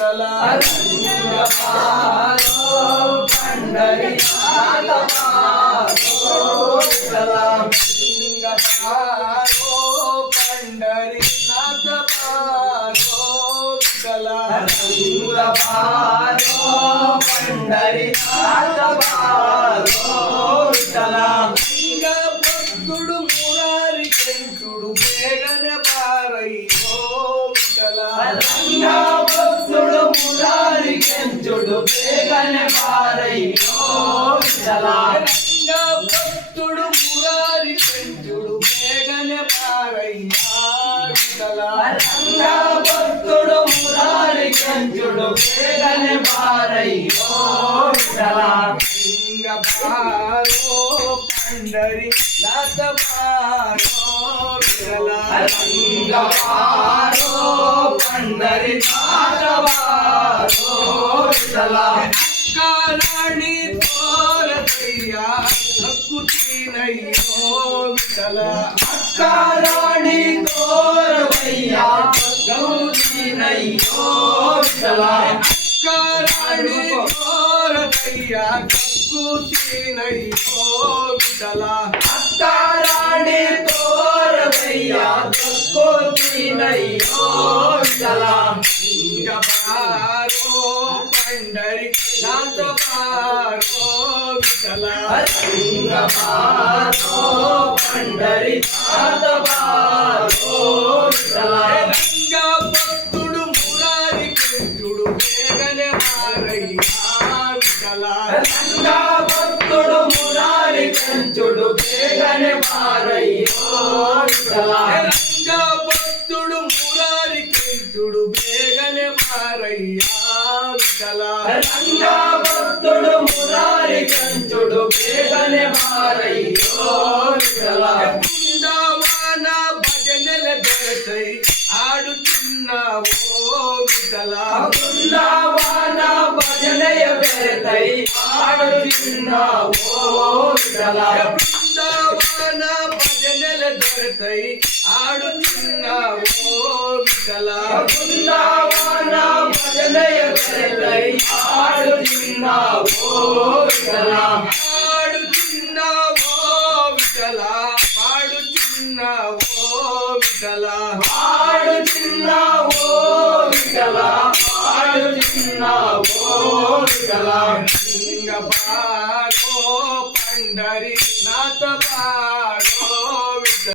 विठ्ठल पंढरीनाथ पंढरीनाथ भक्तुడు మురారి చెంచుడు వేగనే పారయ్యో విఠల భక్తుడు మురారి చెంచుడు వేగనే పారయ్యో విఠల భక్తుడు మురారి చెంచుడు వేగనే పారయ్యా విఠల భక్తుడు మురారి చెంచుడు వేగనే పారయ్యో విఠల పారో పండరీనాథ పారో విఠల పారో పండరీనాథ పారో విఠల కాలాణి తోరదయ్యా హక్కుతీనయ్యో విఠల కాలాణి తోరవయ్యా గౌతీనయ్యో విఠల కాలాణి తోరదయ్యా హక్కుతీనయ్యో విఠల అక్కారాణి తోరవయ్యా హక్కుతీనయ్యో విఠల పారో పండరీనాథ పారో విఠల పారో పండరీనాథ పారో విఠల భక్తుడు మురారి చెంచుడు వేగనే పారయ్యా విఠల భక్తుడు మురారి చెంచుడు వేగనే పారయ్యో విఠల భక్తుడు మురారి చెంచుడు వేగనే పారయ్యా విఠల భక్తుడు మురారి చెంచుడు వేగనే పారయ్యో విఠల బృందావన భజనల దొరకై ఆడుతున్నావో విఠల బృందావన భజనయ పెరతై ఆడుచున్నావో విఠల బృందావన భజనల దొరకై ఆడుతున్నావో విఠల బృందావన భజనయ పెరతై ఆడుచున్నావో విఠల పాడుచున్నావో విఠల పాడుచున్నావో విఠల ఆడుచున్నావో విఠల ఆడుచున్నావో విఠల పారో పండరీనాథ పారో విఠల